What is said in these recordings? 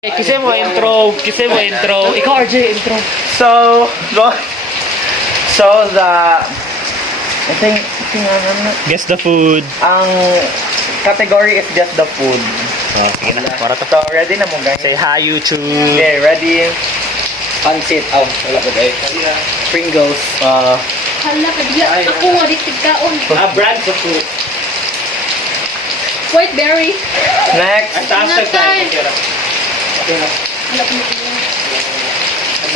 Kise mo intro. Ikaw, RJ, intro. So, I think Guess the food. ang category is just the food. Oh, sige na. Para to. So, ready na mo guys? Say hi, YouTube. Okay, ready? Pansit. Oh, wala ko tayo. Pringles. Hala ka diya. Ako nga di tigkaon. Brands of food. White berry. Next. Taas Ingat tayo. tayo. Hala ko ito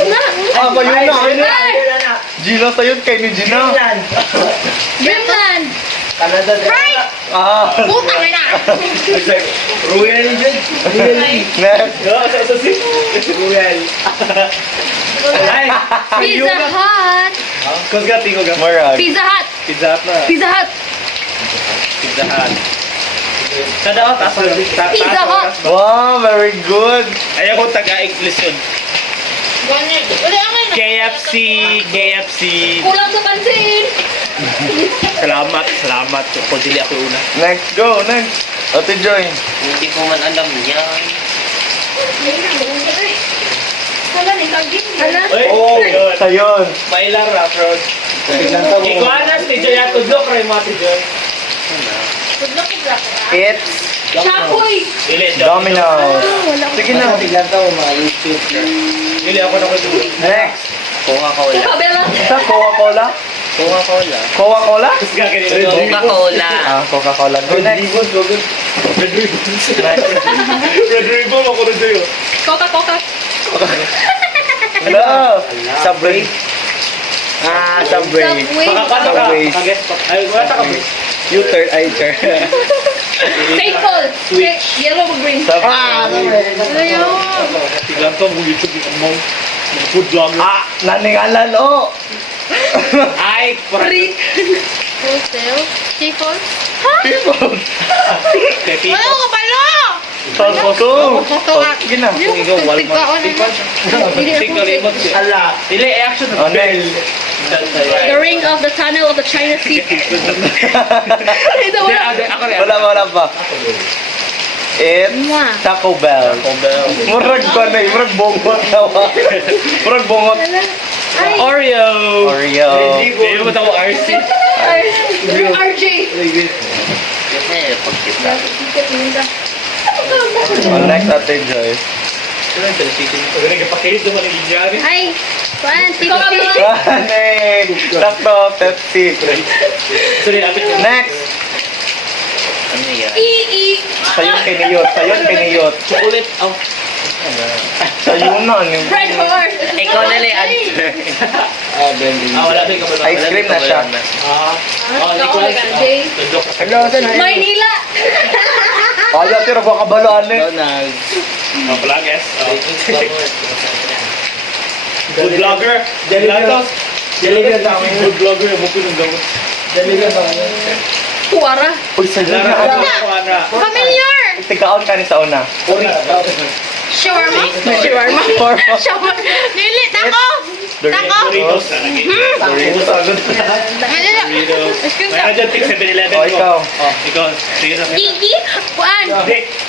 na. Ah, ba yun na? Ay! Gina sa'yo, kay ni Gina. Dreamland. Canada. Right! Ah, Putang na. Royal dyan. next. Royal. Ay! Pizza Hut. Kusgati ko ga. Marag. Pizza Hut. Pizza Hut na. Pizza Hut. Pizza Hut. Kada ako, taas mo. Pizza Hut. Wow, very good. Ayaw ko taga-English yun. Wala ang ngayon. KFC. Kulang sa pansin. Salamat. Kung dili ako una. Next, go. Next. Ate Joy. Hindi ko man alam yan. Hala ni Kagin. Hala. Oh, yun. Sayon. Mailar Road. Ikaw na, si Joy at Tudlok, Ray Mati Joy. Tudlok ko black. It's Shakoy. Dili, Domino's. Wala ko. Sige na. Tignan to, mga YouTube. Dili ako na ko dito. Next. Coca-Cola. Kabela. Sa Coca-Cola? Coca-Cola. Coca-Cola? Coca-Cola. Ah, Coca-Cola. Go next. Red Ribbon ako na sa'yo. Coca. Hello. Subway. Ah, Subway. Subway. Subway. Ay, wala ka ba? U-turn, I-turn. Faithful. Yellow or green. Subway. Ayaw. Tiglan to, mag YouTube mo. Mga food vlogger. Ah, naningalan, oh. Ay, para. Free. Wholesale. Faithful. Ha? People. Pepi. Ayaw ka pala. Go. Sige na. Kung ikaw, Walmart. Ala. Dili, action. Oh, next. The ring of the tunnel of the China Sea. Ito wala. Ako rin. Wala pa. It's Mwah. Taco Bell. Murag ko na, murag bongot na wa. Murag bongot. Ay. Oreo. Oreo. Hindi mo tawo RC. RJ. Oh, next Ate Joy. Ay. Kuan, tiki. Next. Takto, Pepsi. Next. Ano yan? Sayong kiniyot. Chocolate. Oh. Sayon na. Ano? Red horse. Ikaw na lang answer. Wala ba ikaw ba? Ice cream na siya. Hindi ko lang. Maynila. Ayaw, pero baka balaan eh. Donald. Vloggers. Food vlogger. Latos. Food vlogger. Yung mukha ng gamot. Kuwara. Uy, sayon na. Familiar. Tikaon ka ni sa una. Shawarma. Shawarma. Dili, tako. Tako. Doritos na lagi. Doritos agad. Doritos. Mayroon dyan tig 7-Eleven Oh, ko. ikaw. Ikaw. Sige na. Tiki. Kuan.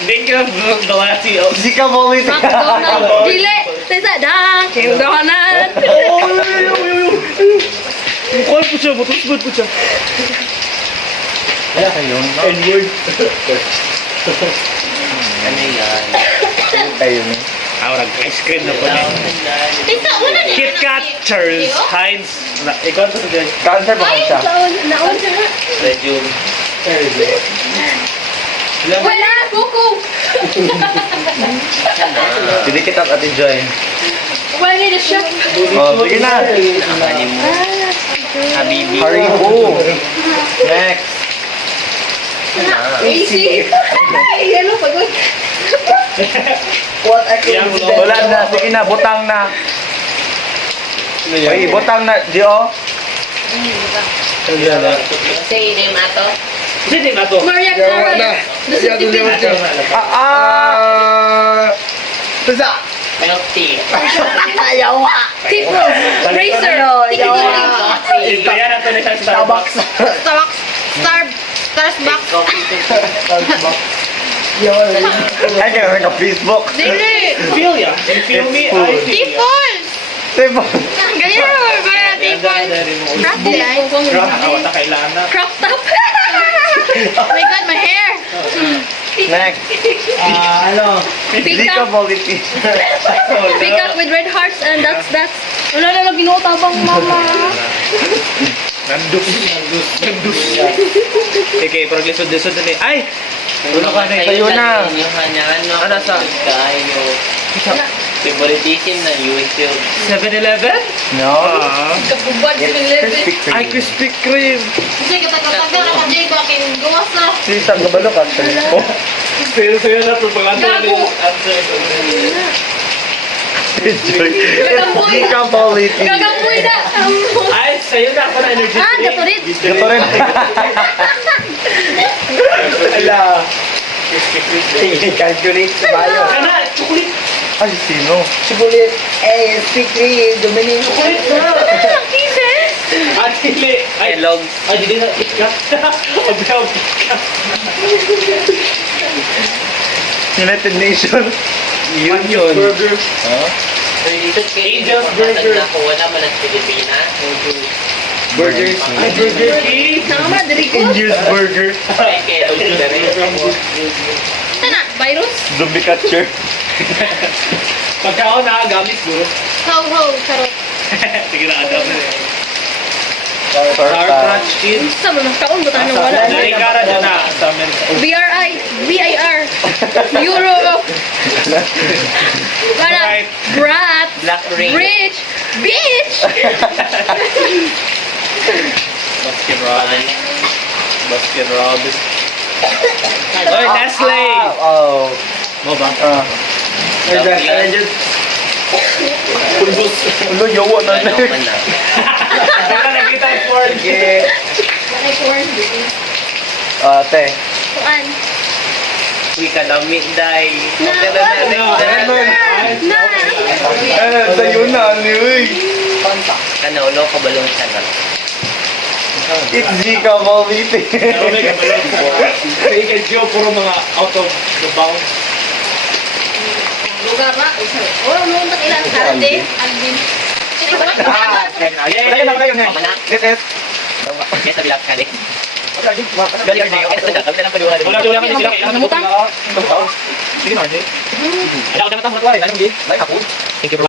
Ding ka dawati. Di ka maulit. McDonald's. Dili. Tesa Dunkin' Donut. Kuan po siya. Butos-but po siya. Sayon. N-word. Ano yan? Ayun. Ice cream na po. Tesa, wala na. Kit Kat, Charles, Heinz. Ikaw ito sa dyan. Cancer pa man siya. Naon. Radium. Wala. Kuku. Hindi kita at Ate Joy. Wala na siya. Oh, sige na. Ano mo? Habibi. Haribo. Next. Easy. Ay, ano pagod. Wala na. Sige na. Butang na. Ay, butang na. Gio. Say name ato. Hindi na to. Maria Clara. The certificate. Pisa. Milk tea. Tipo. Racer. Tiki-tiki. Yan na to na sa Starbucks. Starbucks. Starbucks. Coffee. Ay, kaya ka Facebook. Dili! Feel ya. You feel me? I feel ya. Tipon! Diba? Ganyan mo, kaya tipon. Crop day. Nakawata kailangan na. Crop top. Oh my god, my hair. Next. Pick Zika up. Politics. Pick up with red hearts and that's... Wala na lang ginutabang mama. Nandus. Okay, pero lisod na eh. Ay! Tulo ka na, tayo na. Ano sa? Favoritism na YouTube. 7-Eleven? No. Kapubad sa level. Ay, Krispy Kreme. Kasi katag-tagal na ka-Jay bakin gawas na. Sisa ka ba ka? Sa'yo na propaganda. Gago. Zika Politics. Gagamboy na. Ay, sa'yo na ako na energy. Ah, gato rin. Ito rin. Ala. Calculate sa bayo. Kana, chocolate. Ay, sino? Subulit. Eh, secret. Dominic. Chocolate na. Kisses. Ah, dili. Ay, Hello. ay, dili na. Itka. Abiyaw. United Nation. Union. Burger. Angel's Burger. Wala man ang Pilipinas. Burger. Ay, Burger King. Sama, diri ko. Induced burger. Ay, kaya Tana, virus? Zombie catcher. Pagkaon na, gamit bro. How, karot. Sige na, Adam. Sour Sour Patch. Crunch Kids. Sa mga kaon ba tayo wala? Narikara dyan na. Sa Amerika. VIR. Euro. Wala. Right. Brat. Black ring. Rich. Bitch. Baskin Robbins. Baskin Robbins. Oy, Nestle! Oh. Mo ba? Pulbos. Ano, yawa na na. Baka nakita ang Ford. Ay, corn. Ate. Kuan. Uy, kadami, day. Na. Na. Tayo na, ano uy. Kanaulo, kabalong siya na. It's Zika Politics. Kaya kay Joe, puro mga out of the bounds. Lugar na. Oh, noon tak ilang karde. Alvin. Tayo na, tayo na. This is. Kaya sa bilak ka din. Gali ka niyo. Kami na lang paliwanag. Wala kami sila. Namutang. Sige, Margie. Ay, ako na matang matuwa eh. Ano, Margie? Like, ako. Thank you, bro.